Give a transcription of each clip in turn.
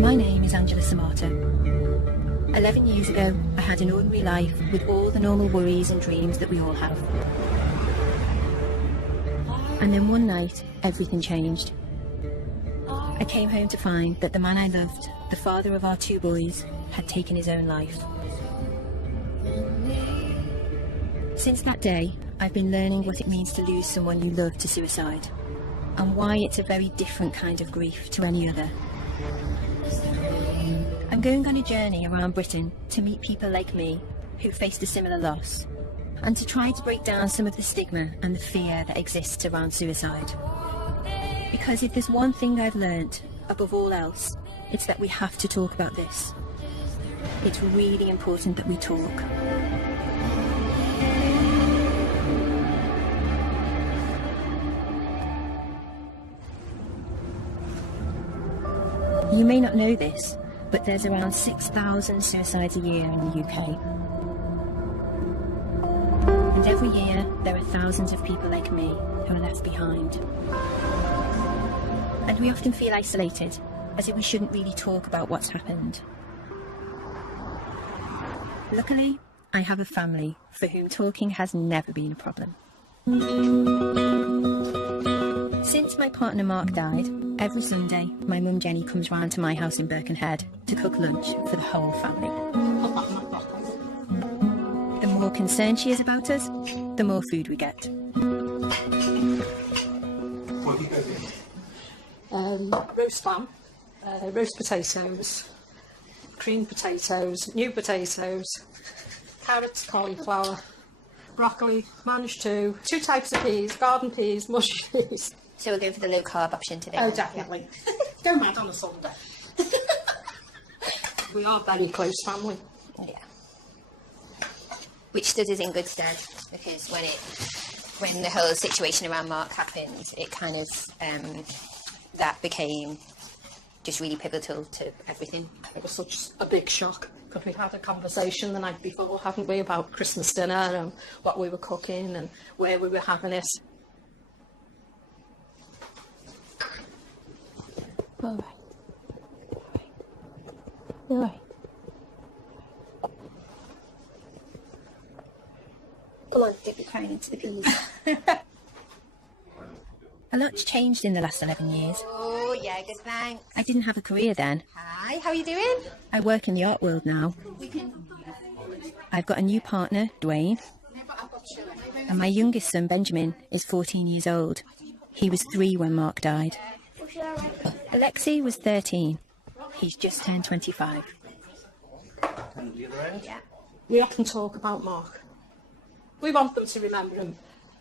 My name is Angela Samata. 11 years ago, I had an ordinary life with all the normal worries and dreams that we all have. And then one night, everything changed. I came home to find that the man I loved, the father of our 2 boys, had taken his own life. Since that day, I've been learning what it means to lose someone you love to suicide, and why it's a very different kind of grief to any other. I'm going on a journey around Britain to meet people like me who faced a similar loss, and to try to break down some of the stigma and the fear that exists around suicide. Because if there's one thing I've learnt, above all else, it's that we have to talk about this. It's really important that we talk. You may not know this, but there's around 6,000 suicides a year in the UK. And every year, there are thousands of people like me who are left behind. And we often feel isolated, as if we shouldn't really talk about what's happened. Luckily, I have a family for whom talking has never been a problem. Since my partner Mark died, every Sunday my mum Jenny comes round to my house in Birkenhead to cook lunch for the whole family. The more concerned she is about us, the more food we get. Roast lamb, roast potatoes, creamed potatoes, new potatoes, carrots, cauliflower, broccoli, manage 2 types of peas, garden peas, mushy peas. So we're going for the low carb option today? Oh, definitely. Go mad on a Sunday. We are a very close family. Yeah. Which stood us in good stead, because when the whole situation around Mark happened, it kind of, that became just really pivotal to everything. It was such a big shock, because we had a conversation the night before, haven't we, about Christmas dinner and what we were cooking and where we were having it. All right. All right. Come on, dip your crown into the peas. A lot's changed in the last 11 years. Oh, yeah, good, thanks. I didn't have a career then. Hi, how are you doing? I work in the art world now. I've got a new partner, Dwayne. And my youngest son, Benjamin, is 14 years old. He was 3 when Mark died. Alexei was 13. He's just turned 25. Yeah. We often talk about Mark. We want them to remember him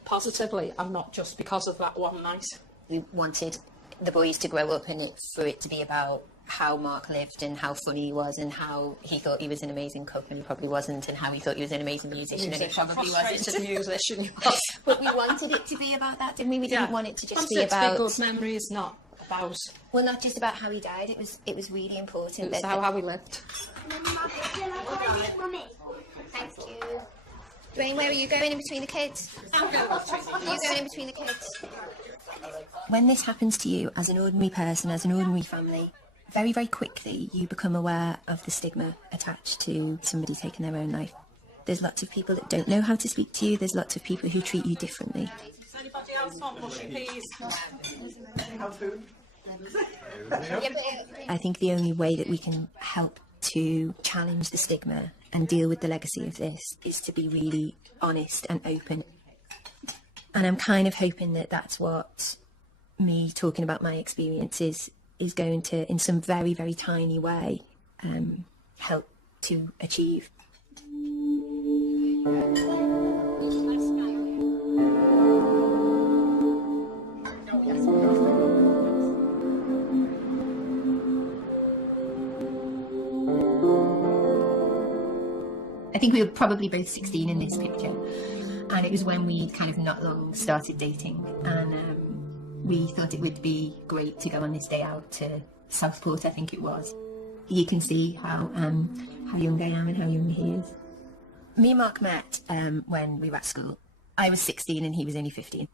positively and not just because of that one night. We wanted the boys to grow up and for it to be about how Mark lived and how funny he was and how he thought he was an amazing cook and he probably wasn't, and how he thought he was an amazing musician and he probably wasn't. Musician he was. But we wanted it to be about that, didn't we? We didn't want it to just be about... good memories, not about... Well, not just about how he died. It was really important. It was how he lived. Thank you. Dwayne, where are you going in between the kids? I'm going Are you going in between the kids? When this happens to you as an ordinary person, as an ordinary family, very, very quickly you become aware of the stigma attached to somebody taking their own life. There's lots of people that don't know how to speak to you. There's lots of people who treat you differently. Does anybody else want mushy peas? I think the only way that we can help to challenge the stigma and deal with the legacy of this is to be really honest and open. And I'm kind of hoping that that's what me talking about my experiences is going to, in some very, very tiny way, help to achieve. I think we were probably both 16 in this picture, and it was when we kind of not long started dating, and we thought it would be great to go on this day out to Southport, I think it was. You can see how young I am and how young he is. Me and Mark met when we were at school. I was 16 and he was only 15,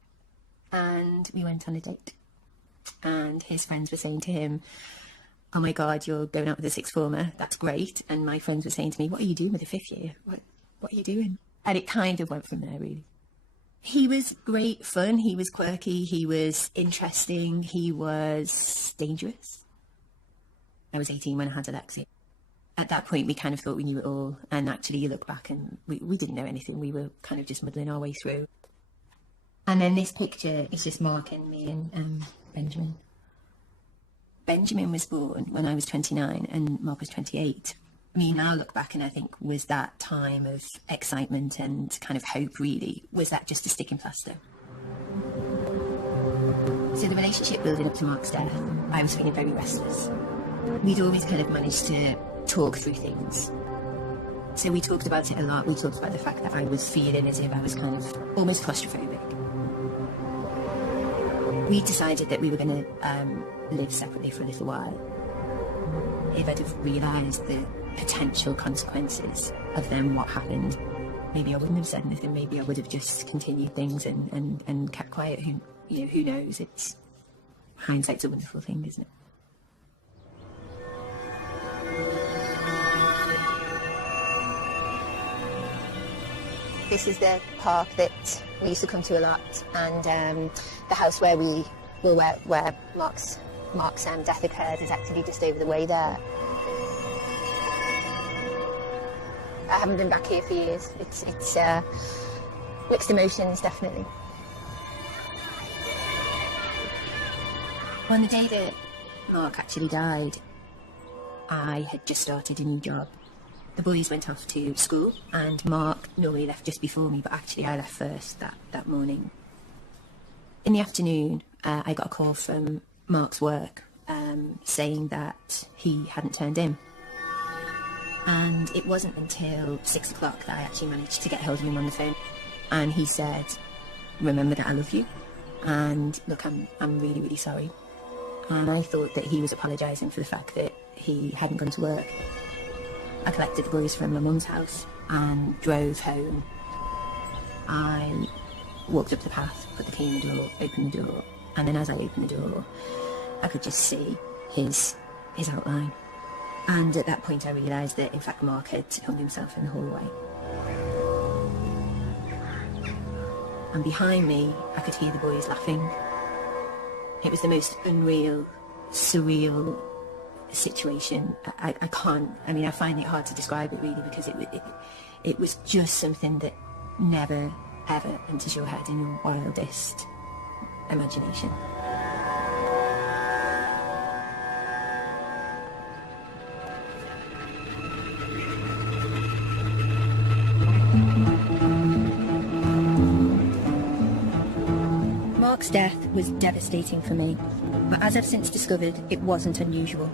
and we went on a date, and his friends were saying to him, oh my God, you're going out with a sixth former. That's great. And my friends were saying to me, what are you doing with a fifth year? What are you doing? And it kind of went from there, really. He was great fun. He was quirky. He was interesting. He was dangerous. I was 18 when I had Alexi. At that point, we kind of thought we knew it all. And actually, you look back and we didn't know anything. We were kind of just muddling our way through. And then this picture is just Mark and me and Benjamin. Benjamin was born when I was 29 and Mark was 28. I mean, now I look back and I think, was that time of excitement and kind of hope, really? Was that just a sticking plaster? So the relationship building up to Mark's death, I was feeling very restless. We'd always kind of managed to talk through things. So we talked about it a lot. We talked about the fact that I was feeling as if I was kind of almost claustrophobic. We decided that we were going to live separately for a little while. If I'd have realised the potential consequences of then what happened, maybe I wouldn't have said anything. Maybe I would have just continued things and kept quiet. Who knows? It's hindsight's a wonderful thing, isn't it? This is the park that we used to come to a lot, and the house where where Mark's death occurred is actually just over the way there. I haven't been back here for years. It's mixed emotions, definitely. On the day that Mark actually died, I had just started a new job. The boys went off to school and Mark normally left just before me, but actually I left first that morning. In the afternoon, I got a call from Mark's work saying that he hadn't turned in. And it wasn't until 6 o'clock that I actually managed to get hold of him on the phone. And he said, remember that I love you. And look, I'm really, really sorry. And I thought that he was apologising for the fact that he hadn't gone to work. I collected the boys from my mum's house and drove home. I walked up the path, put the key in the door, opened the door, and then as I opened the door, I could just see his outline. And at that point I realised that in fact Mark had hung himself in the hallway. And behind me, I could hear the boys laughing. It was the most unreal, surreal situation. I find it hard to describe it really, because it was just something that never ever enters your head in your wildest imagination. Mark's death was devastating for me, but as I've since discovered, it wasn't unusual.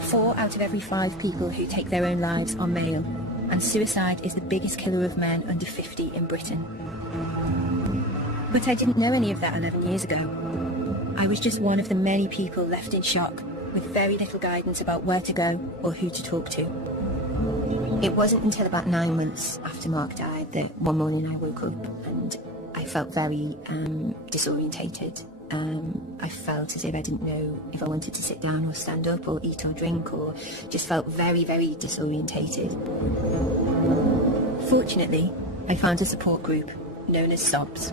4 out of every 5 people who take their own lives are male, and suicide is the biggest killer of men under 50 in Britain. But I didn't know any of that 11 years ago. I was just one of the many people left in shock, with very little guidance about where to go or who to talk to. It wasn't until about 9 months after Mark died that one morning I woke up and I felt very disorientated. I felt as if I didn't know if I wanted to sit down or stand up or eat or drink, or just felt very, very disorientated. Fortunately, I found a support group known as SOBS.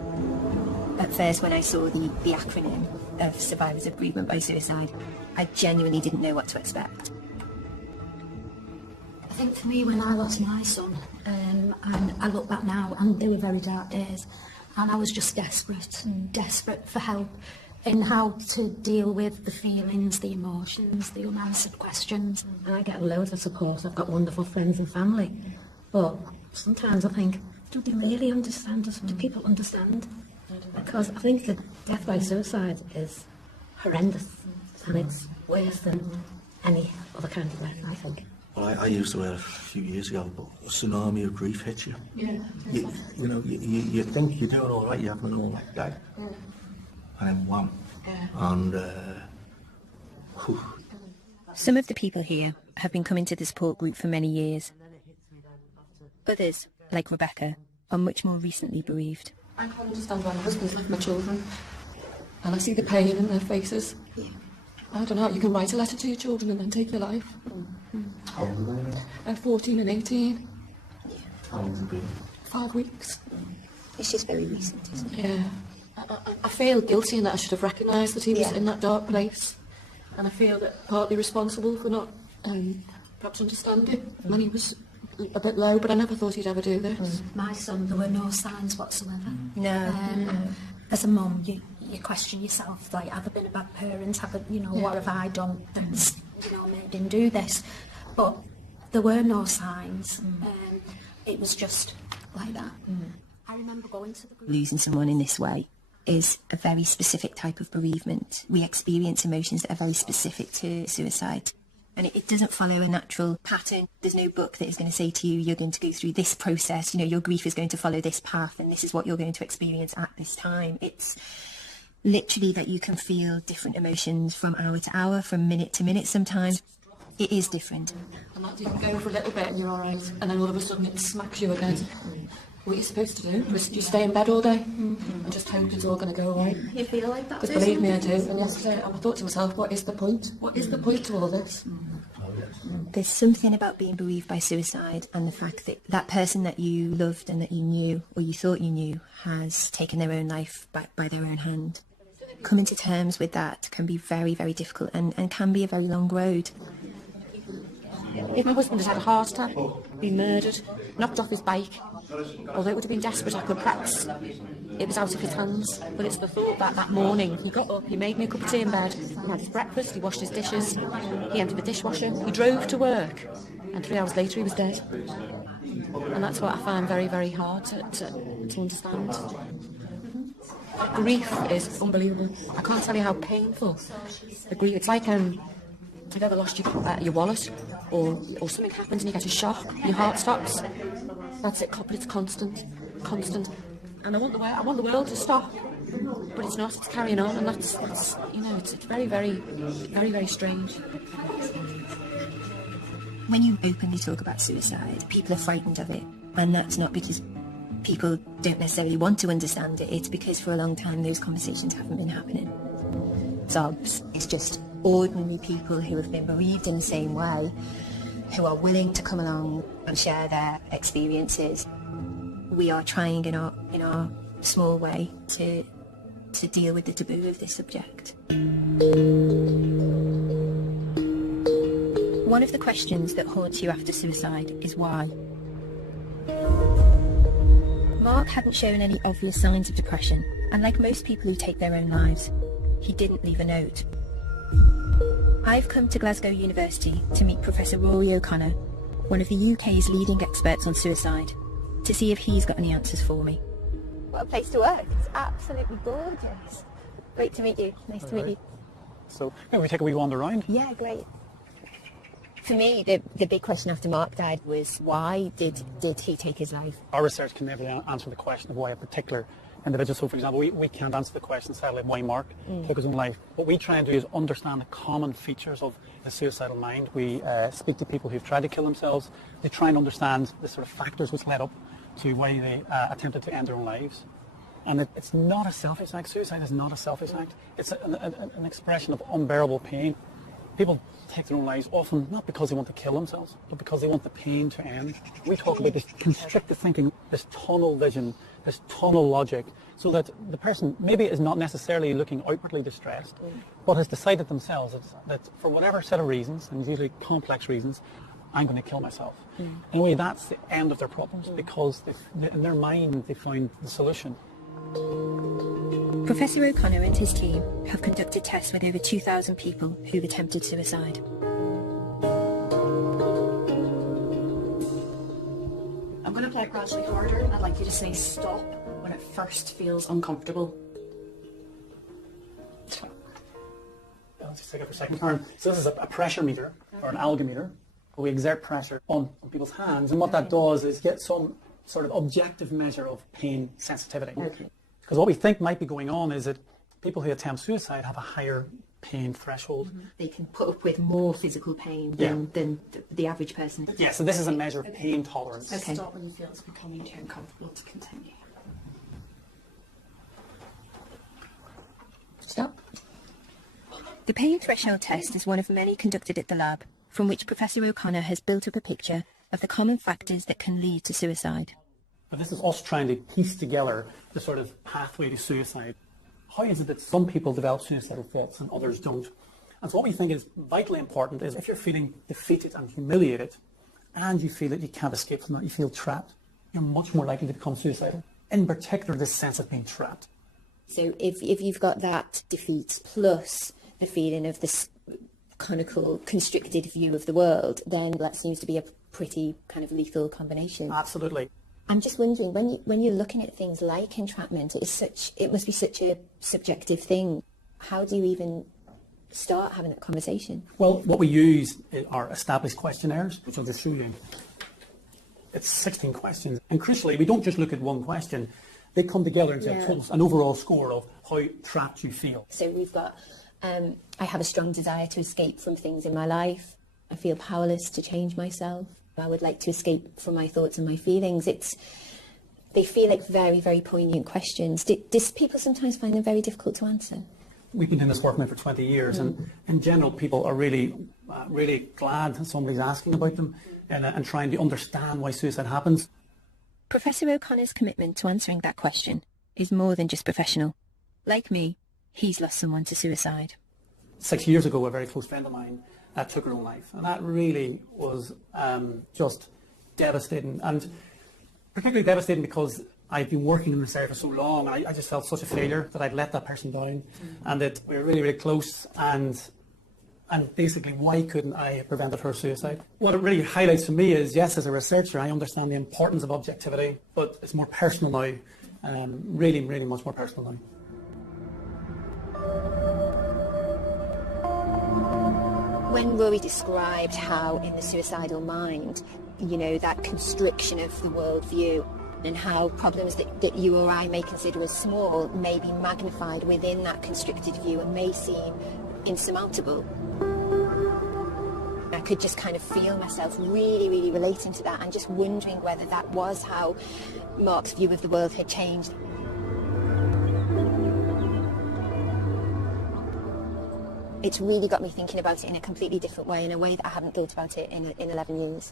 At first, when I saw the acronym of Survivors of Bereavement by Suicide, I genuinely didn't know what to expect. I think for me, when I lost my son, and I look back now, and they were very dark days, and I was just desperate for help in how to deal with the feelings, the emotions, the unanswered questions. And I get loads of support. I've got wonderful friends and family. But sometimes I think, do they really understand us? Do people understand? Because I think that death by suicide is horrendous, and it's worse than any other kind of death, I think. Well, I used the word a few years ago, but a tsunami of grief hits you. Yeah. You think you're doing all right, you're having an all right day, and then wham. Yeah. And Some of the people here have been coming to the support group for many years. Others, like Rebecca, are much more recently bereaved. I can't understand why my husband's left my children, and I see the pain in their faces. Yeah. I don't know, you can write a letter to your children and then take your life. How old are they? 14 and 18. How long has it been? 5 weeks. It's just very recent, isn't it? Yeah. I feel guilty in that I should have recognised that he was in that dark place. And I feel that partly responsible for not perhaps understanding when he was a bit low, but I never thought he'd ever do this. My son, there were no signs whatsoever. No. As a mum, you question yourself, like, have I been a bad parent? Have I, what have I done that's, made him do this? But there were no signs. It was just like that. I remember going to the group. Losing someone in this way is a very specific type of bereavement. We experience emotions that are very specific to suicide. And it doesn't follow a natural pattern. There's no book that is going to say to you, you're going to go through this process, your grief is going to follow this path, and this is what you're going to experience at this time. It's literally that you can feel different emotions from hour to hour, from minute to minute sometimes. It is different. And that you can go for a little bit and you're all right, and then all of a sudden it smacks you again. What are you supposed to do? You stay in bed all day and just hope it's all going to go away. You feel like that? Because believe me, I do. And yesterday I thought to myself, what is the point? What is the point to all this? There's something about being bereaved by suicide and the fact that that person that you loved and that you knew, or you thought you knew, has taken their own life by their own hand. Coming to terms with that can be very, very difficult and can be a very long road. If my husband had had a heart attack, been murdered, knocked off his bike, although it would have been desperate, I could perhaps, it was out of his hands. But it's the thought that morning he got up, he made me a cup of tea in bed, he had his breakfast, he washed his dishes, he emptied the dishwasher, he drove to work, and 3 hours later he was dead. And that's what I find very, very hard to understand. Grief is unbelievable. I can't tell you how painful the grief. It's like you've ever lost your wallet, or something happens and you get a shock, your heart stops. That's it, but it's constant. And I want the world to stop, but it's not. It's carrying on, and that's it's very, very, very, very strange. When you openly talk about suicide, people are frightened of it, and that's not because people don't necessarily want to understand it. It's because for a long time those conversations haven't been happening. SOBS is just ordinary people who have been bereaved in the same way, who are willing to come along and share their experiences. We are trying in our small way to deal with the taboo of this subject. One of the questions that haunts you after suicide is why. Mark hadn't shown any obvious signs of depression, and like most people who take their own lives, he didn't leave a note. I've come to Glasgow University to meet Professor Rory O'Connor, one of the UK's leading experts on suicide, to see if he's got any answers for me. What a place to work. It's absolutely gorgeous. Great to meet you. Nice to meet you. So, we take a wee wander around. Yeah, great. For me, the big question after Mark died was why did he take his life? Our research can never answer the question of why a particular individual. So, for example, we can't answer the question, sadly, of why Mark took his own life. What we try and do is understand the common features of a suicidal mind. We speak to people who've tried to kill themselves. They try and understand the sort of factors which led up to why they attempted to end their own lives. And it's not a selfish act. Suicide is not a selfish act. It's an expression of unbearable pain. People take their own lives often not because they want to kill themselves, but because they want the pain to end. We talk about this constricted thinking, this tunnel vision, this tunnel logic, so that the person maybe is not necessarily looking outwardly distressed, but has decided themselves that for whatever set of reasons, and usually complex reasons, I'm going to kill myself. In a way, that's the end of their problems, because in their mind they found the solution. Professor O'Connor and his team have conducted tests with over 2,000 people who've attempted suicide. I'm going to play it gradually harder. I'd like you to say stop when it first feels uncomfortable. Let's just take it for a second, Karen. So this is a pressure meter, or an algometer. We exert pressure on people's hands, and what that does is get some sort of objective measure of pain sensitivity. Okay. Because what we think might be going on is that people who attempt suicide have a higher pain threshold. They can put up with more physical pain than the average person. Yeah, so this is a measure of pain tolerance. Okay. Stop when you feel it's becoming too uncomfortable to continue. Stop. The pain threshold test is one of many conducted at the lab, from which Professor O'Connor has built up a picture of the common factors that can lead to suicide. But this is us trying to piece together the sort of pathway to suicide. How is it that some people develop suicidal thoughts and others don't? And so what we think is vitally important is if you're feeling defeated and humiliated and you feel that you can't escape from that, you feel trapped, you're much more likely to become suicidal. In particular, this sense of being trapped. So if you've got that defeat plus the feeling of this conical, constricted view of the world, then that seems to be a pretty kind of lethal combination. Absolutely. I'm just wondering, when you're looking at things like entrapment, it must be such a subjective thing. How do you even start having that conversation? Well, what we use are established questionnaires, which I'll just show you. It's 16 questions. And crucially, we don't just look at one question. They come together and say an overall score of how trapped you feel. So we've got, I have a strong desire to escape from things in my life. I feel powerless to change myself. I would like to escape from my thoughts and my feelings. They feel like very, very poignant questions. Do people sometimes find them very difficult to answer? We've been doing this work now for 20 years, and in general, people are really glad that somebody's asking about them and trying to understand why suicide happens. Professor O'Connor's commitment to answering that question is more than just professional. Like me, he's lost someone to suicide. 6 years ago, a very close friend of mine took her own life, and that really was just devastating, and particularly devastating because I'd been working in this area for so long, and I just felt such a failure that I'd let that person down, and that we were really, really close, and basically, why couldn't I have prevented her suicide? What it really highlights for me is, yes, as a researcher, I understand the importance of objectivity, but it's more personal now, really, really much more personal now. When Rory described how in the suicidal mind, that constriction of the worldview and how problems that you or I may consider as small may be magnified within that constricted view and may seem insurmountable. I could just kind of feel myself really, really relating to that and just wondering whether that was how Mark's view of the world had changed. It's really got me thinking about it in a completely different way, in a way that I haven't thought about it in 11 years.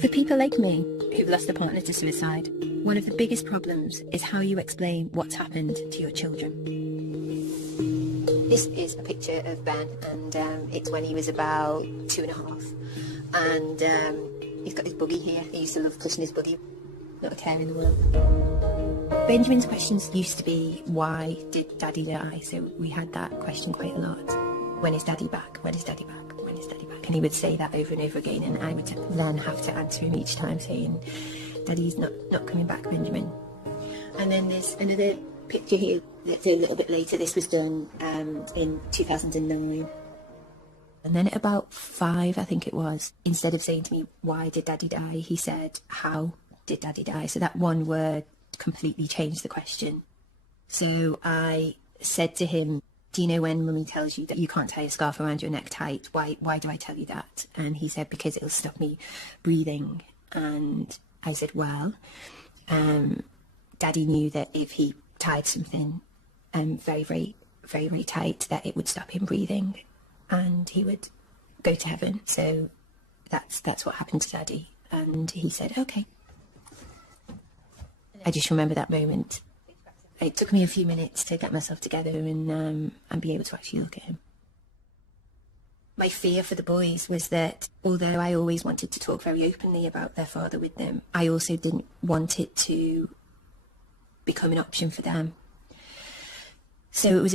For people like me, who've lost a partner to suicide, one of the biggest problems is how you explain what's happened to your children. This is a picture of Ben, and it's when he was about 2.5. And he's got his buggy here. He used to love pushing his buggy. Not a care in the world. Benjamin's questions used to be, why did Daddy die? So we had that question quite a lot. When is Daddy back? When is Daddy back? When is Daddy back? And he would say that over and over again, and I would then have to answer him each time saying, Daddy's not coming back, Benjamin. And then there's another picture here that's a little bit later. This was done in 2009. And then at about 5, I think it was, instead of saying to me, why did Daddy die? He said, how did Daddy die? So that one word completely changed the question. So I said to him, do you know when Mummy tells you that you can't tie a scarf around your neck tight? Why do I tell you that? And he said, because it'll stop me breathing. And I said, well, Daddy knew that if he tied something very, very, very, very tight, that it would stop him breathing and he would go to heaven. So that's what happened to Daddy. And he said, okay. I just remember that moment. It took me a few minutes to get myself together and be able to actually look at him. My fear for the boys was that although I always wanted to talk very openly about their father with them, I also didn't want it to become an option for them. So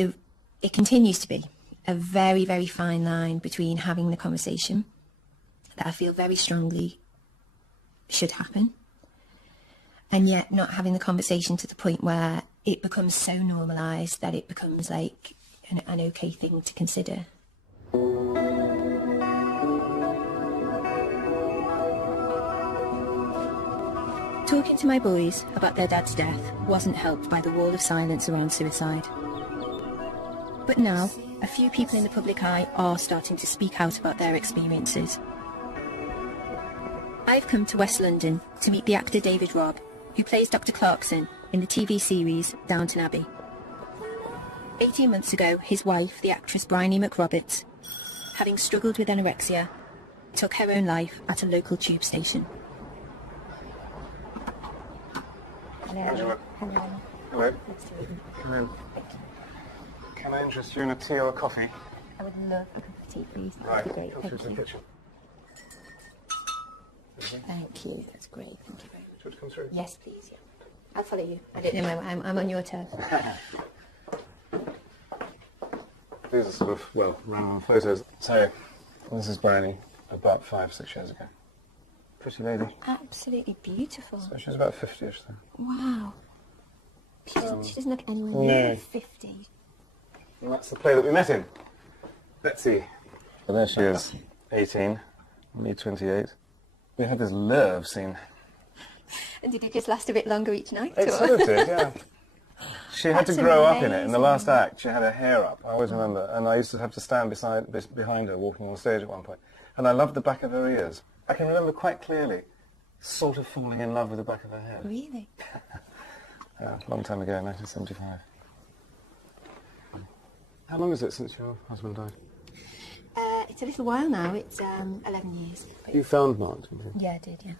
it continues to be a very, very fine line between having the conversation that I feel very strongly should happen, and yet not having the conversation to the point where it becomes so normalised that it becomes like an okay thing to consider. Talking to my boys about their dad's death wasn't helped by the wall of silence around suicide. But now, a few people in the public eye are starting to speak out about their experiences. I've come to West London to meet the actor David Robb, who plays Dr. Clarkson in the TV series Downton Abbey. 18 months ago, his wife, the actress Bryony McRoberts, having struggled with anorexia, took her own life at a local tube station. Hello. Hello. Come in. Can I interest you in a tea or a coffee? I would love a cup of tea, please. Right. That'd be great. Come Thank through to the you. kitchen. Thank you. That's great. Thank you very much. Do you want to come through? Yes, please. Yeah. I'll follow you. I don't know. I'm on your turf. These are sort of, well, random photos. So, this is Bryony, about 5-6 years ago. Pretty lady. Absolutely beautiful. So she's about 50ish then. Wow. She doesn't look anywhere No. near 50. And that's the play that we met in. Betsy. So there she is, 18, me 28. We had this love scene. And did it just last a bit longer each night? It or? sort of did, yeah. She had to That's grow up in it. In the amazing. last act, she had her hair up. I always remember. And I used to have to stand behind her, walking on stage at one point. And I loved the back of her ears. I can remember quite clearly sort of falling in love with the back of her hair. Really? Yeah, a long time ago, 1975. How long is it since your husband died? It's a little while now. It's 11 years. But You found Mark, didn't you? yeah, I did, yeah.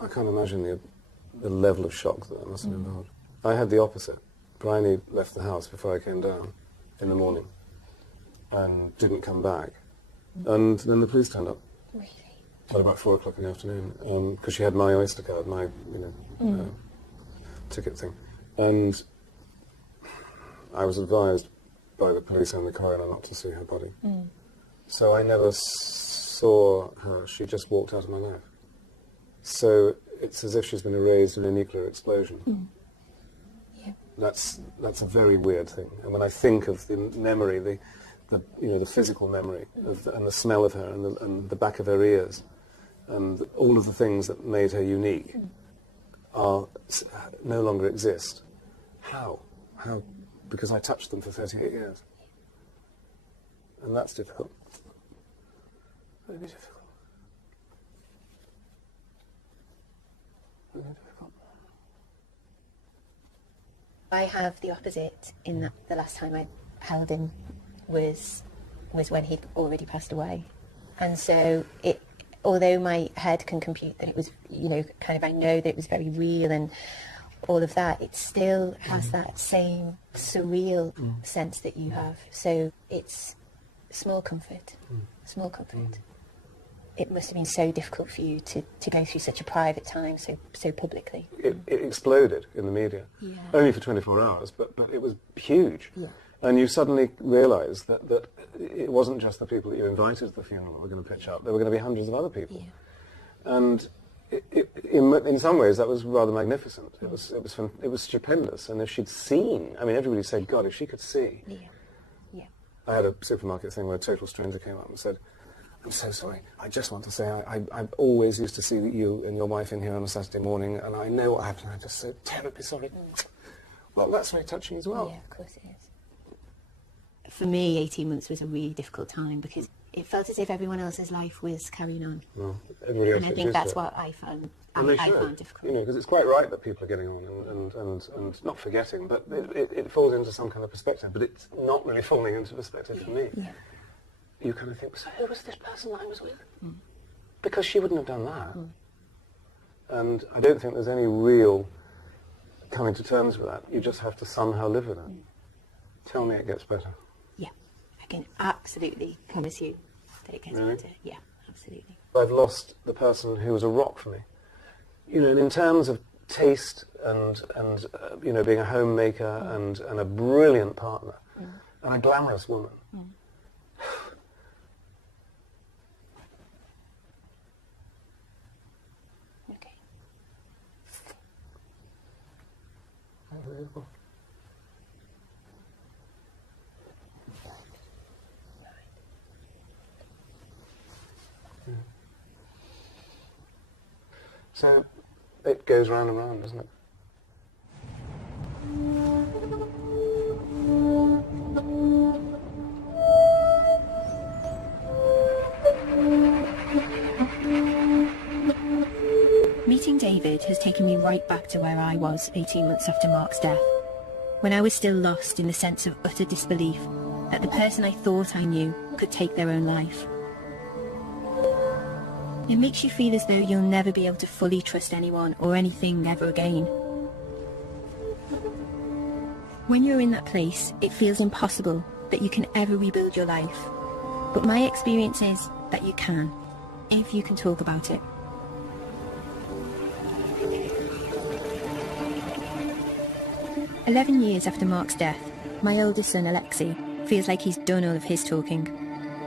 I can't imagine the level of shock that must have involved. I had the opposite. Bryony left the house before I came down in the morning and didn't come back. And then the police turned up Really? at about 4 o'clock in the afternoon because she had my Oyster card, my ticket thing. And I was advised by the police and the coroner not to see her body. So I never saw her. She just walked out of my life. So it's as if she's been erased in a nuclear explosion. Yeah. That's a very weird thing. And when I think of the memory, the physical memory and the smell of her and the back of her ears and all of the things that made her unique are no longer exist. How? Because I touched them for 38 years. And that's difficult. Very difficult. Very difficult. I have the opposite in that the last time I held him was when he'd already passed away. And so although my head can compute that it was, I know that it was very real and all of that, it still has that same surreal sense that you have. So it's small comfort. It must have been so difficult for you to go through such a private time so publicly. It exploded in the media, only for 24 hours, but it was huge. Yeah. And you suddenly realise that it wasn't just the people that you invited to the funeral that were going to pitch up. There were going to be hundreds of other people. Yeah. And in some ways that was rather magnificent. It was stupendous. And if she'd seen, everybody said, God, if she could see. Yeah. Yeah. I had a supermarket thing where a total stranger came up and said, I'm so sorry. I just want to say I've always used to see you and your wife in here on a Saturday morning, and I know what happened. I'm just so terribly sorry. Well, that's very touching as well. Yeah, of course it is. For me, 18 months was a really difficult time because it felt as if everyone else's life was carrying on. Well, everybody else And I gets think used that's to it. what I found. And they I should, found difficult. because it's quite right that people are getting on and not forgetting, but it falls into some kind of perspective. But it's not really falling into perspective for me. Yeah. You kind of think, so who was this person that I was with? Because she wouldn't have done that. And I don't think there's any real coming to terms with that. You just have to somehow live with it. Tell me it gets better. Yeah, I can absolutely promise you that it gets Really? better. Yeah, absolutely. I've lost the person who was a rock for me. And in terms of taste and being a homemaker and a brilliant partner and a glamorous woman. Okay. So it goes round and round, doesn't it? Meeting David has taken me right back to where I was 18 months after Mark's death. when I was still lost in the sense of utter disbelief that the person I thought I knew could take their own life. It makes you feel as though you'll never be able to fully trust anyone or anything ever again. When you're in that place, it feels impossible that you can ever rebuild your life. But my experience is that you can, if you can talk about it. "11 years after Mark's death, my oldest son Alexei feels like he's done all of his talking.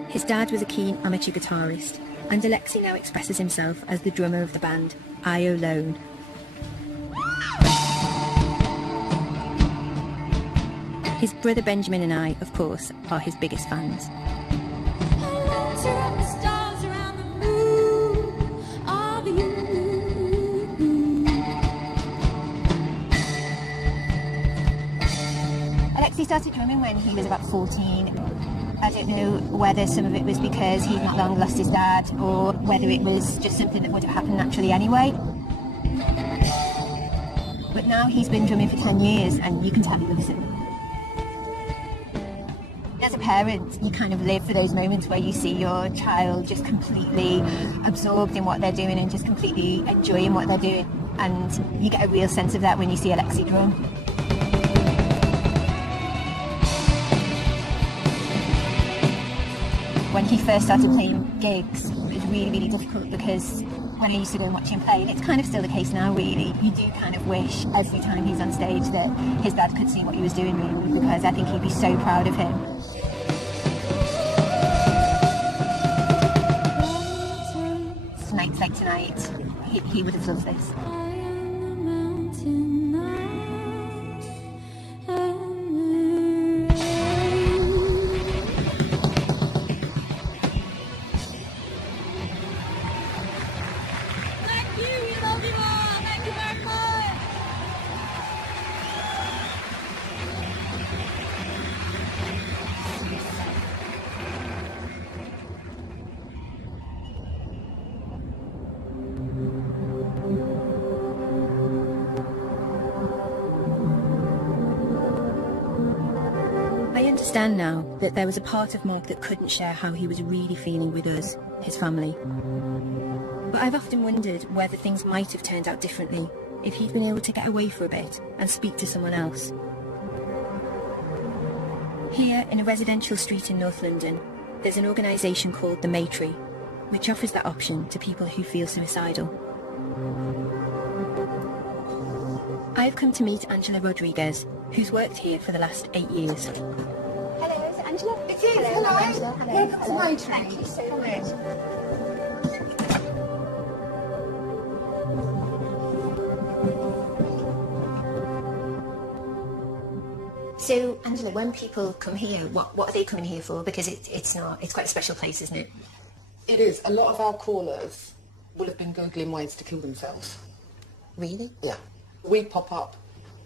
His dad was a keen amateur guitarist, and Alexei now expresses himself as the drummer of the band I Alone. His brother Benjamin and I, of course, are his biggest fans. Alexei started drumming when he was about 14. I don't know whether some of it was because he'd not long lost his dad, or whether it was just something that would have happened naturally anyway. But now he's been drumming for 10 years, and you can tell he loves it. As a parent, you kind of live for those moments where you see your child just completely absorbed in what they're doing and just completely enjoying what they're doing. And you get a real sense of that when you see Alexei drum. When he first started playing gigs, it was really, really difficult because when I used to go and watch him play, and it's kind of still the case now really, you do kind of wish every time he's on stage that his dad could see what he was doing really, because I think he'd be so proud of him. Nights like tonight, he would have loved this. I understand now that there was a part of Mark that couldn't share how he was really feeling with us, his family. But I've often wondered whether things might have turned out differently if he'd been able to get away for a bit and speak to someone else. Here, in a residential street in North London, there's an organisation called the Maytree, which offers that option to people who feel suicidal. I've come to meet Angela Rodriguez, who's worked here for the last 8 years. Hello, is it Angela? It is. Hello, Angela. Hello. Welcome to Maytree. Thank you so much. So, Angela, when people come here, what are they coming here for? Because it's quite a special place, isn't it? It is. A lot of our callers will have been Googling ways to kill themselves. Really? Yeah. We pop up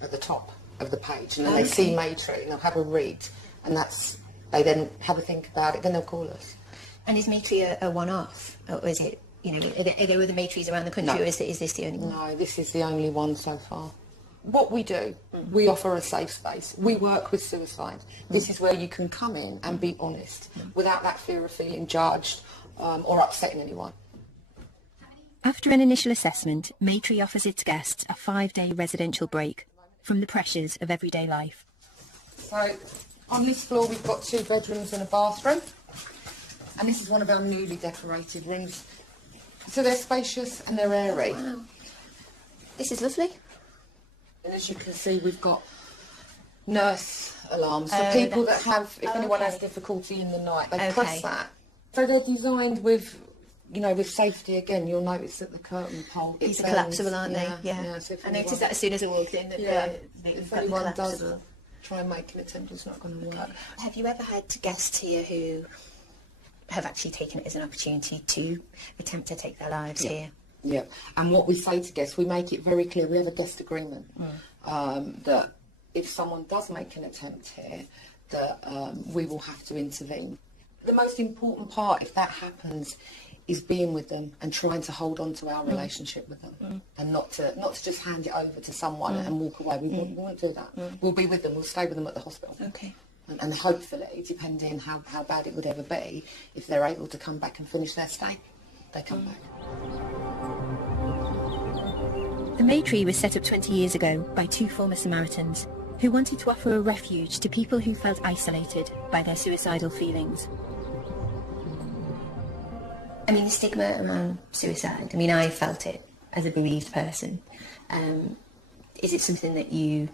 at the top of the page and then they see Maytree and they'll have a read and they then have a think about it, then they'll call us. And is Maytree a one-off? Or is it, are there other Maytrees around the country, No. or is this the only one? No, this is the only one so far. What we do, we offer a safe space. We work with suicide. This is where you can come in and be honest without that fear of feeling judged or upsetting anyone. After an initial assessment, Maytree offers its guests a 5-day residential break from the pressures of everyday life. So on this floor we've got 2 bedrooms and a bathroom, and this is one of our newly decorated rooms. So they're spacious and they're airy. Wow. This is lovely. And as you can see, we've got nurse alarms for people that have, if anyone has difficulty in the night, they press that. So they're designed with, with safety. Again, you'll notice that the curtain pole. These are collapsible, aren't they? Yeah. So I noticed that as soon as I walked in. That if anyone does try and make an attempt, it's not going to work. Have you ever had guests here who have actually taken it as an opportunity to attempt to take their lives here? Yeah, and what we say to guests, we make it very clear, we have a guest agreement, that if someone does make an attempt here, that we will have to intervene. The most important part, if that happens, is being with them and trying to hold on to our relationship with them, and not to just hand it over to someone and walk away. We won't do that. We'll be with them. We'll stay with them at the hospital. Okay. And hopefully, depending how bad it would ever be, if they're able to come back and finish their stay, they come back. The Maytree was set up 20 years ago by 2 former Samaritans who wanted to offer a refuge to people who felt isolated by their suicidal feelings. I mean, the stigma around suicide, I mean, I felt it as a bereaved person. Is it something that you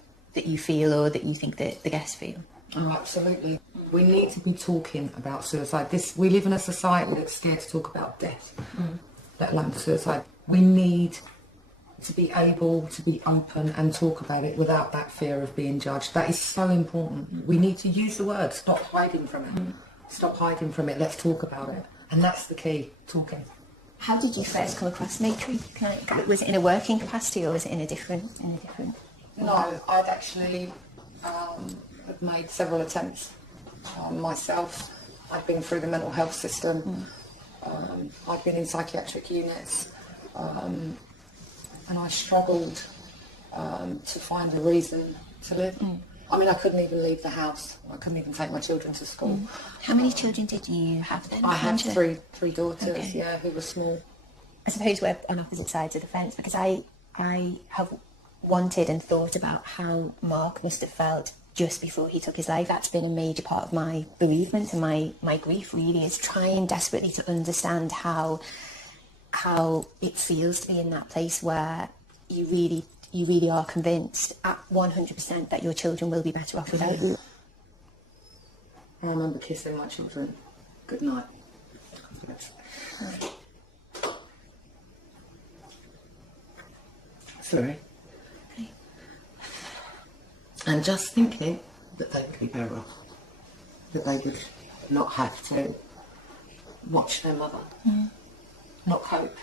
feel, or that you think that the guests feel? Oh, absolutely. We need to be talking about suicide. We live in a society that's scared to talk about death, let alone suicide. We need to be able to be open and talk about it without that fear of being judged. That is so important. We need to use the word. Stop hiding from it. Stop hiding from it. Let's talk about it. And that's the key, talking. How did you first come across Maytree? Was it in a working capacity, or was it in a different? No, I'd actually had made several attempts myself. I'd been through the mental health system. I'd been in psychiatric units, and I struggled to find a reason to live. I mean, I couldn't even leave the house. I couldn't even take my children to school. How many children did you have then? I had three daughters, who were small. I suppose we're on opposite sides of the fence, because I have wanted and thought about how Mark must have felt just before he took his life. That's been a major part of my bereavement and my grief, really, is trying desperately to understand how it feels to be in that place where you really are convinced at 100% that your children will be better off without you. I remember kissing my children. Good night. Sorry. Okay. And just thinking that they would be better off. That they would not have to watch their mother. Not cope.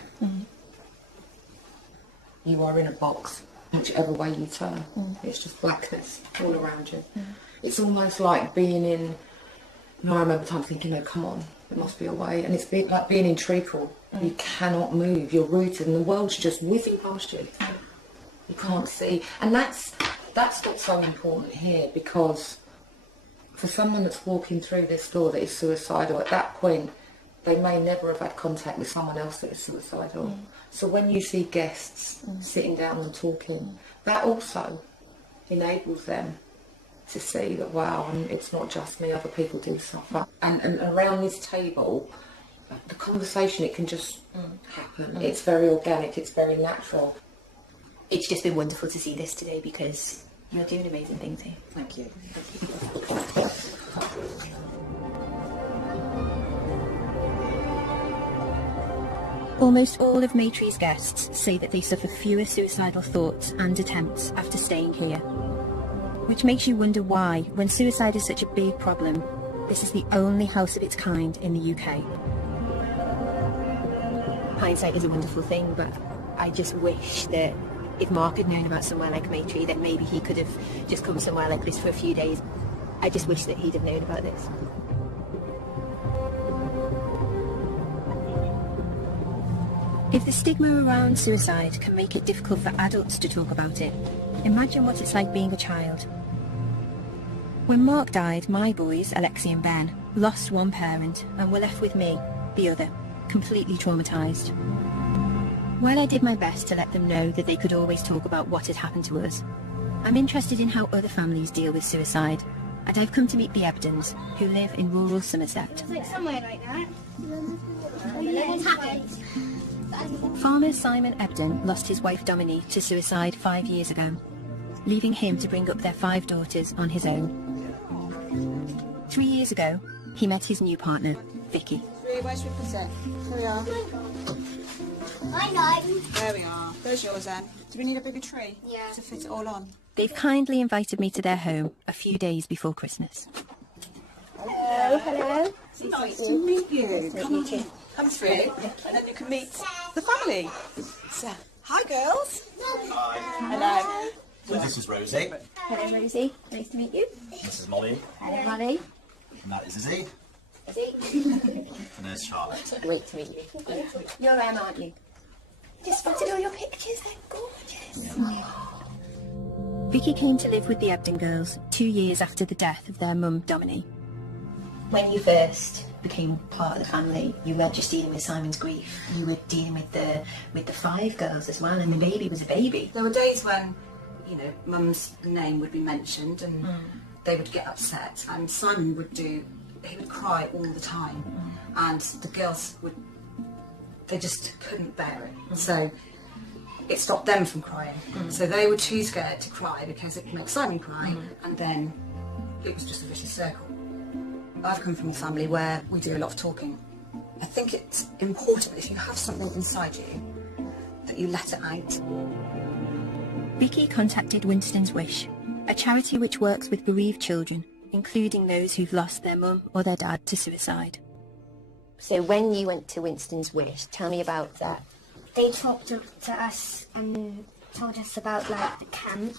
You are in a box, whichever way you turn. It's just blackness all around you. It's almost like being in... I remember times thinking, come on, there must be a way. And it's like being in treacle. You cannot move. You're rooted, and the world's just whizzing past you. You can't see. And that's what's so important here, because for someone that's walking through this door that is suicidal, at that point, they may never have had contact with someone else that is suicidal. So when you see guests sitting down and talking, that also enables them to see that, wow, and it's not just me, other people do suffer. And around this table, the conversation, it can just happen. It's very organic, it's very natural. It's just been wonderful to see this today, because you're doing amazing things here. Thank you. Almost all of Maytree's guests say that they suffer fewer suicidal thoughts and attempts after staying here. Which makes you wonder why, when suicide is such a big problem, this is the only house of its kind in the UK. Hindsight is a wonderful thing, but I just wish that if Mark had known about somewhere like Maytree, that maybe he could have just come somewhere like this for a few days. I just wish that he'd have known about this. If the stigma around suicide can make it difficult for adults to talk about it, imagine what it's like being a child. When Mark died, my boys, Alexi and Ben, lost one parent and were left with me, the other, completely traumatised. While I did my best to let them know that they could always talk about what had happened to us, I'm interested in how other families deal with suicide, and I've come to meet the Ebdons, who live in rural Somerset. Somewhere like that. Farmer Simon Ebdon lost his wife Dominique to suicide 5 years ago, leaving him to bring up their 5 daughters on his own. 3 years ago, he met his new partner, Vicky. Where's your cassette? Here we are. I know. There we are. There's yours then. Do we need a bigger tree? Yeah. To fit it all on? They've kindly invited me to their home a few days before Christmas. Hello, hello. It's nice to meet you. Come on, come through, and then you can meet the family. So, hi girls. Hello. So this is Rosie. Hello, Rosie. Nice to meet you. This is Molly. Hello, Molly. And that is Izzy. Is he? And there's Charlotte. Great to meet you. You're Em, aren't you? Just spotted all your pictures, they're gorgeous. Vicky came to live with the Ebden girls 2 years after the death of their mum, Dominique. When you first became part of the family, you weren't just dealing with Simon's grief, you were dealing with the 5 girls as well, and the baby was a baby. There were days when, you know, Mum's name would be mentioned and they would get upset, and Simon he would cry all the time, and the girls they just couldn't bear it. So it stopped them from crying. So they were too scared to cry because it makes Simon cry, and then it was just a vicious circle. I've come from a family where we do a lot of talking. I think it's important if you have something inside you that you let it out. Vicky contacted Winston's Wish, a charity which works with bereaved children, including those who've lost their mum or their dad to suicide. So when you went to Winston's Wish, tell me about that. They talked to us and told us about like the camp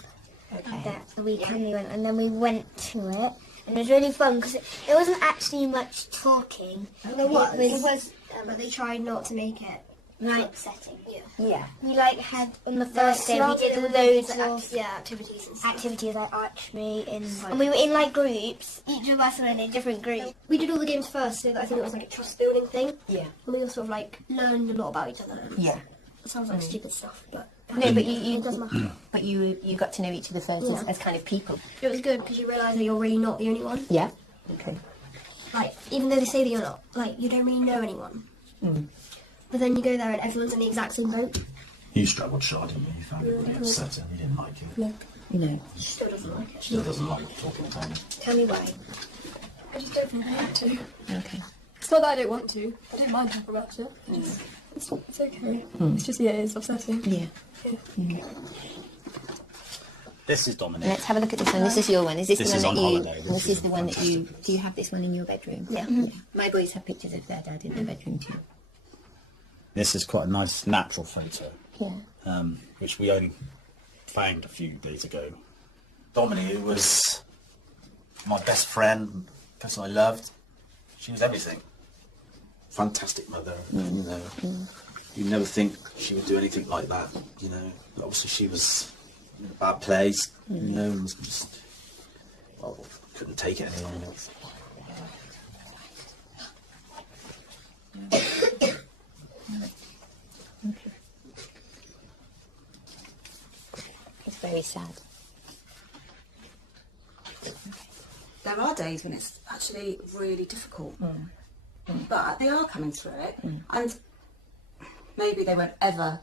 that the weekend we went, and then we went to it, and it was really fun because it wasn't actually much talking. There was, but they tried not to make it like upsetting. Yeah. We like had on the first day we did loads of activities like archery and we were in like groups. Each of us were in a different group. We did all the games first, so I think it was like a trust building thing. Yeah. And we all sort of like learned a lot about each other. Yeah. It sounds like stupid stuff, but no, but it doesn't matter. But you got to know each other first as kind of people. It was good because you realise that you're really not the only one. Yeah. Okay. Like even though they say that you're not, like you don't really know anyone. But then you go there and everyone's in the exact same boat. You struggled, Charlotte, didn't you? You found it really upsetting. You didn't like it. Look. You know. She still doesn't like it. Still doesn't like talking to me. Tell me why. I just don't think I have to. Okay. It's not that I don't want to. I don't mind talking about it. It's okay. It's just, it's upsetting. Yeah. This is Dominic. Let's have a look at this one. This is your one. Is this, This the is one that on you? holiday. This is the one that you. Do you have this one in your bedroom? Yeah. My boys have pictures of their dad in their bedroom too. This is quite a nice natural photo, Yeah. which we only found a few days ago. Dominic was my best friend, person I loved. She was everything. Fantastic mother, you know. You never think she would do anything like that, you know. But obviously she was in a bad place, you know, and was just, well, couldn't take it any longer. It's very sad. There are days when it's actually really difficult, but they are coming through it, and maybe they won't ever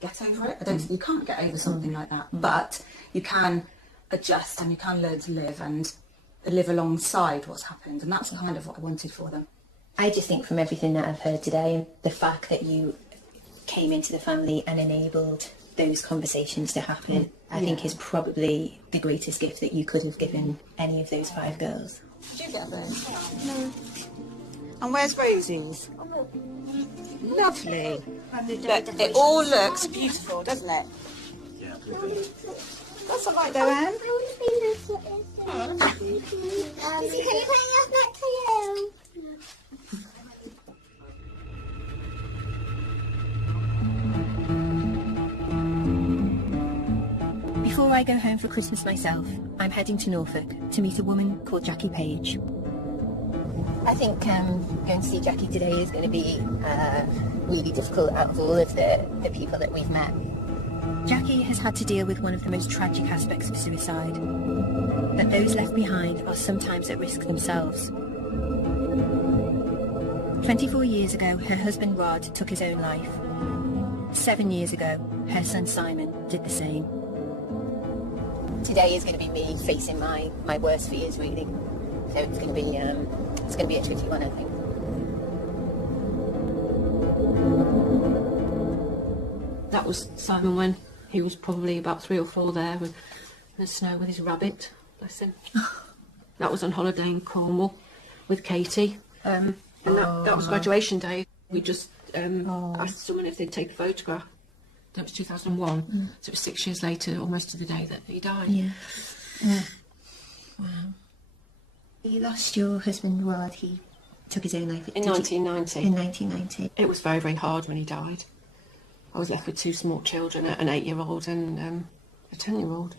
get over it. I don't think you can't get over something like that, but you can adjust and you can learn to live and live alongside what's happened, and that's kind of what I wanted for them. I just think from everything that I've heard today, the fact that you came into the family and enabled those conversations to happen, I think is probably the greatest gift that you could have given any of those 5 girls. Did you get those? No. And where's Rosie's? Lovely. Look, it all looks beautiful, doesn't it? Yeah. That's all right though, Anne. Can you put us next to you? Before I go home for Christmas myself, I'm heading to Norfolk to meet a woman called Jackie Page. I think going to see Jackie today is going to be really difficult out of all of the people that we've met. Jackie has had to deal with one of the most tragic aspects of suicide, that those left behind are sometimes at risk themselves. 24 years ago, her husband Rod took his own life. 7 years ago, her son Simon did the same. Today is going to be me facing my worst fears, really. So it's going to be a tricky one, I think. That was Simon when he was probably about 3 or 4 there in the snow with his rabbit, bless him. That was on holiday in Cornwall with Katie. And that was graduation day. We just asked someone if they'd take a photograph. That was 2001, so it was 6 years later, almost to the day that he died. Yeah. Wow. You lost your husband Rod. He took his own life? In 1990. In 1990. It was very, very hard when he died. I was left with 2 small children, an 8-year-old and a 10-year-old.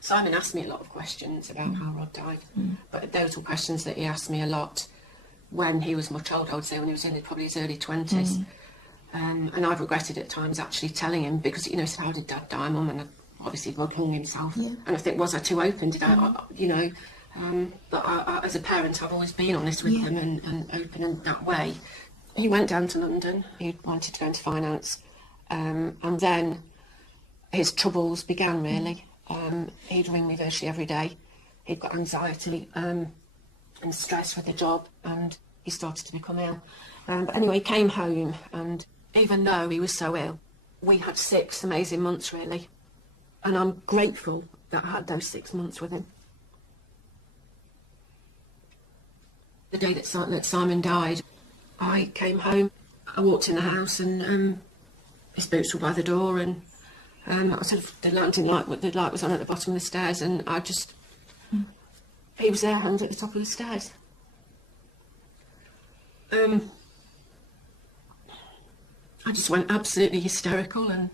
Simon asked me a lot of questions about how Rod died, but those were questions that he asked me a lot when he was much older. I would say when he was in probably his early 20s. And I've regretted at times actually telling him, because, you know, he said, how did Dad die, Mum? And obviously Rod hung himself. And I think, was I too open? Did I, you know? But as a parent, I've always been honest with him and open in that way. He went down to London. He wanted to go into finance. And then his troubles began, really. He'd ring me virtually every day. He'd got anxiety and stress with the job, and he started to become ill. But anyway, he came home, and even though he was so ill, we had 6 amazing months, really. And I'm grateful that I had those 6 months with him. The day that Simon died, I came home. I walked in the house, and his boots were by the door, and I sort of, the light was on at the bottom of the stairs, and I just, he was there, hand at the top of the stairs. I just went absolutely hysterical, and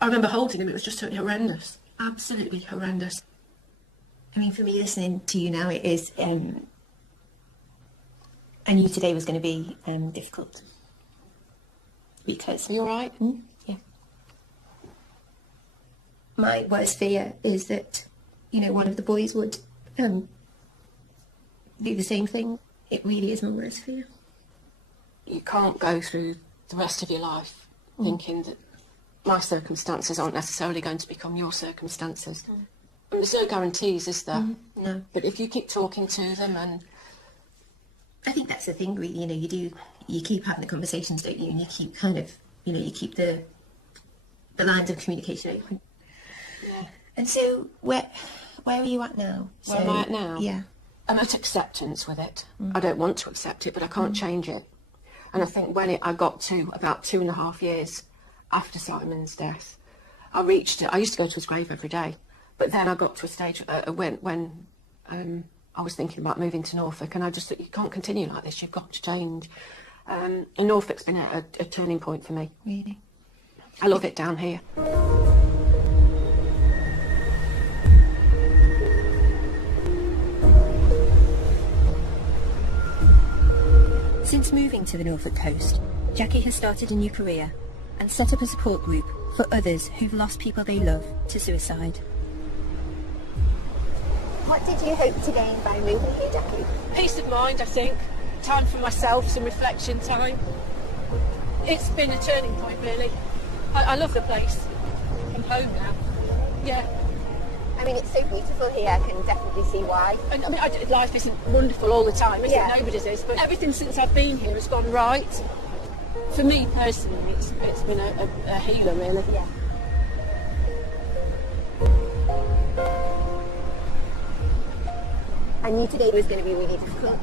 I remember holding him. It was just horrendous, absolutely horrendous. I mean, for me, listening to you now, it is. I knew today was going to be difficult. Because. Are you all right? Yeah. My worst fear is that, you know, one of the boys would do the same thing. It really is my worst fear. You can't go through the rest of your life thinking that my circumstances aren't necessarily going to become your circumstances. And there's no guarantees, is there? No. But if you keep talking to them, and I think that's the thing, really. You know, you keep having the conversations, don't you? And you keep kind of, you know, you keep the lines of communication open. Yeah. And so, where are you at now? Where am I at now? Yeah. I'm at acceptance with it. I don't want to accept it, but I can't change it. And I think when I got to about 2.5 years after Simon's death, I reached it. I used to go to his grave every day, but then I got to a stage when I was thinking about moving to Norfolk, and I just thought, you can't continue like this. You've got to change. And Norfolk's been a turning point for me. Really? I love it down here. Since moving to the Norfolk coast, Jackie has started a new career and set up a support group for others who've lost people they love to suicide. What did you hope to gain by moving here, Jackie? Peace of mind, I think. Time for myself, some reflection time. It's been a turning point, really. I love the place. I'm home now. Yeah. I mean, it's so beautiful here. I can definitely see why. And I mean, life isn't wonderful all the time, is it? Nobody's is. But everything since I've been here has gone right. For me personally, it's been a healer, really. Yeah. I knew today was going to be really difficult.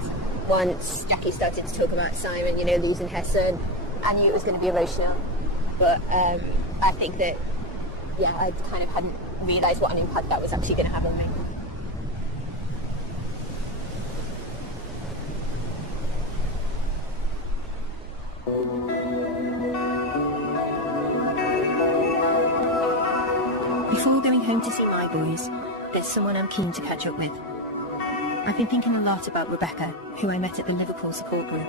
Once Jackie started to talk about Simon, you know, losing her son, I knew it was going to be emotional. But I think that, yeah, I kind of hadn't realised what an impact that was actually going to have on me. Before going home to see my boys, there's someone I'm keen to catch up with. I've been thinking a lot about Rebecca, who I met at the Liverpool support group.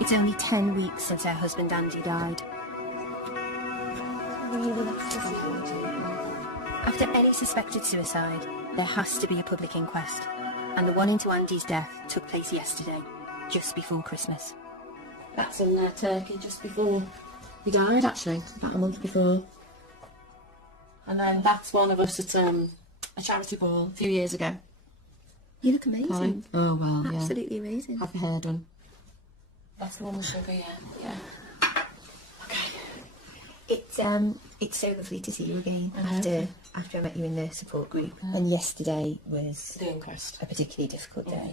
It's only 10 weeks since her husband Andy died. After any suspected suicide, there has to be a public inquest, and the one into Andy's death took place yesterday, just before Christmas. That's in Turkey just before he died, actually, about a month before. And then that's one of us at a charity ball a few years ago. You look amazing. Oh, well, yeah. Absolutely amazing. Have your hair done. That's the one with sugar, yeah. Okay. It's so lovely to see you again after I met you in the support group. And yesterday was The inquest. a particularly difficult day.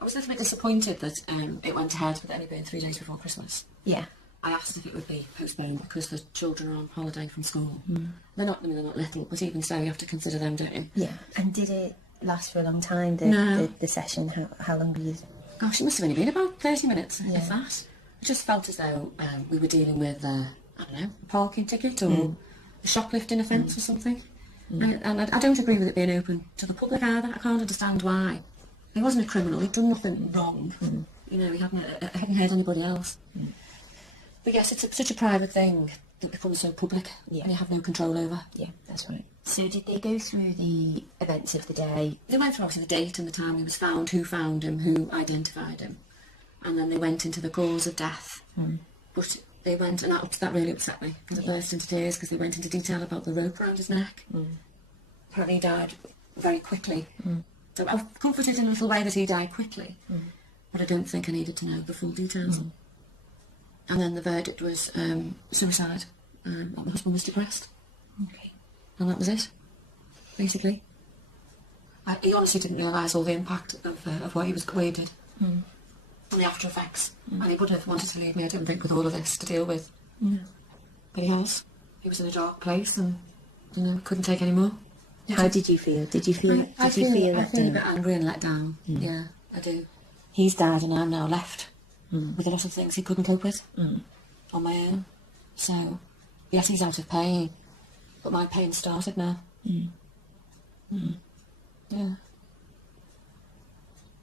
I was a little bit disappointed that it went ahead with it only being 3 days before Christmas. Yeah. I asked if it would be postponed because the children are on holiday from school. They're not little, but even so, you have to consider them, don't you? Yeah. And did it last for a long time, No. the session? How long were you... Gosh, it must have only been about 30 minutes, if that. It just felt as though we were dealing with, I don't know, a parking ticket or a shoplifting offence or something. And I don't agree with it being open to the public either. I can't understand why. He wasn't a criminal, he'd done nothing wrong. You know, he hadn't hurt anybody else. But yes, it's such a private thing that becomes so public and you have no control over. Yeah, that's right. So did they go through the events of the day? They went through obviously the date and the time he was found, who found him, who identified him. And then they went into the cause of death. But they went, and that really upset me, because I burst into tears, because they went into detail about the rope around his neck. Apparently he died very quickly. So I was comforted in a little way that he died quickly, but I don't think I needed to know the full details. And then the verdict was suicide. My husband was depressed. Okay. And that was it, basically. He honestly didn't realise all the impact of what he did. And the after effects. And he wouldn't have wanted to leave me, I don't think, with all of this to deal with. But he has. He was in a dark place and, you know, couldn't take any more. How did you feel? Did you feel I feel let a down? bit angry and let down. Yeah, I do. He's died and I'm now left with a lot of things he couldn't cope with on my own. So, yes, he's out of pain, but my pain started now. Yeah.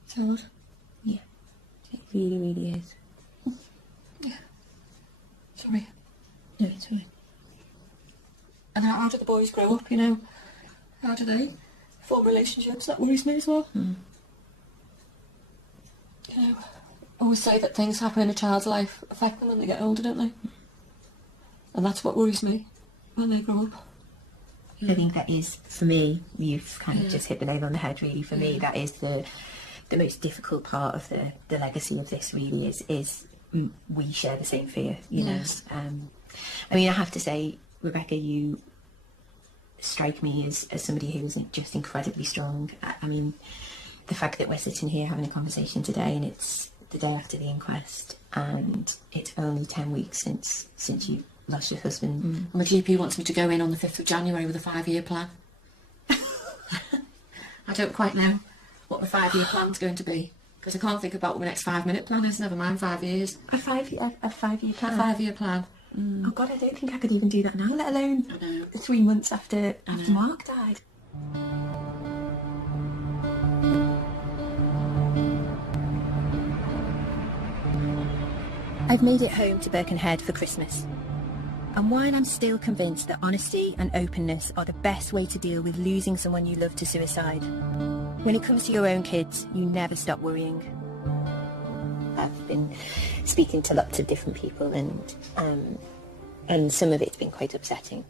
So what? Yeah. It really, really is. Yeah. Sorry. No, it's all right. And how do the boys grow up, you know? How do they form relationships? That worries me as well. You know, I always say that things happen in a child's life affect them when they get older, don't they? And that's what worries me, when they grow up. I think that is, for me, you've kind of just hit the nail on the head, really. For me, that is the most difficult part of the legacy of this, really, is we share the same fear, you know. I mean, I have to say, Rebecca, you strike me as somebody who is just incredibly strong. I mean, the fact that we're sitting here having a conversation today and it's the day after the inquest and it's only 10 weeks since you lost your husband. And my GP wants me to go in on the 5th of January with a 5-year plan. I don't quite know what the 5-year plan's going to be, because I can't think about what my next 5-minute plan is, never mind 5 years. A 5-year plan? A 5-year plan. Oh God, I don't think I could even do that now, let alone 3 months after Mark died. I've made it home to Birkenhead for Christmas. And while I'm still convinced that honesty and openness are the best way to deal with losing someone you love to suicide, when it comes to your own kids, you never stop worrying. I've been speaking to lots of different people and some of it's been quite upsetting.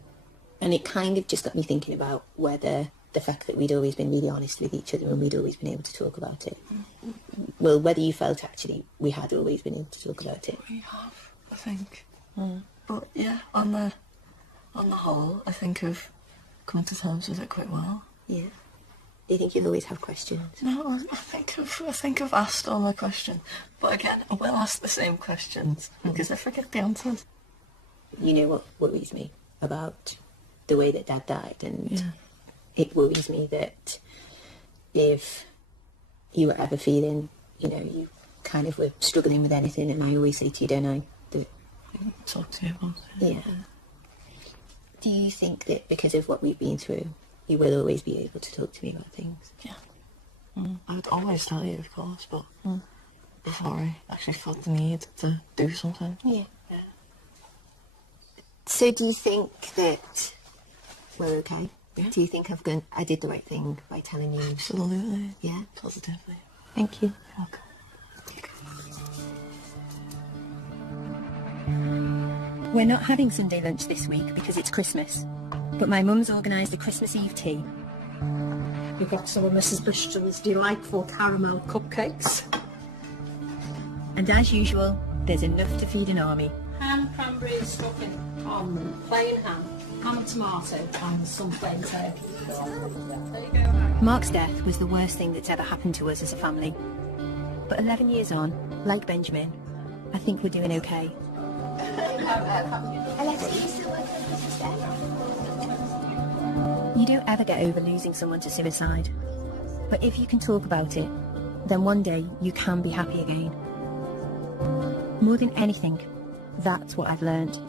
And it kind of just got me thinking about whether the fact that we'd always been really honest with each other and we'd always been able to talk about it, well, whether you felt actually we had always been able to talk about it. We have, I think. But yeah, on the whole, I think I've come to terms with it quite well. Yeah. Do you think you'll always have questions? No, I think I've asked all my questions. But again, I will ask the same questions because I forget the answers. You know what worries me about the way that Dad died, and it worries me that if you were ever feeling, you know, you kind of were struggling with anything, and I always say to you, don't I, that talk to you about it. Yeah. Do you think that because of what we've been through, you will always be able to talk to me about things? Yeah. I would always tell you, of course, but before I actually felt the need to do something. Yeah. So do you think that we're okay? Yeah. Do you think I did the right thing by telling you? Absolutely. Yeah? Positively. Thank you. Okay. We're not having Sunday lunch this week because it's Christmas, but my mum's organised a Christmas Eve tea. We've got some of Mrs. Bishton's delightful caramel cupcakes. And as usual, there's enough to feed an army. Ham, cranberry stuffing on plain ham and tomato and some plain turkey. There you go. Mark's death was the worst thing that's ever happened to us as a family. But 11 years on, like Benjamin, I think we're doing okay. You don't ever get over losing someone to suicide. But if you can talk about it, then one day you can be happy again. More than anything, that's what I've learned.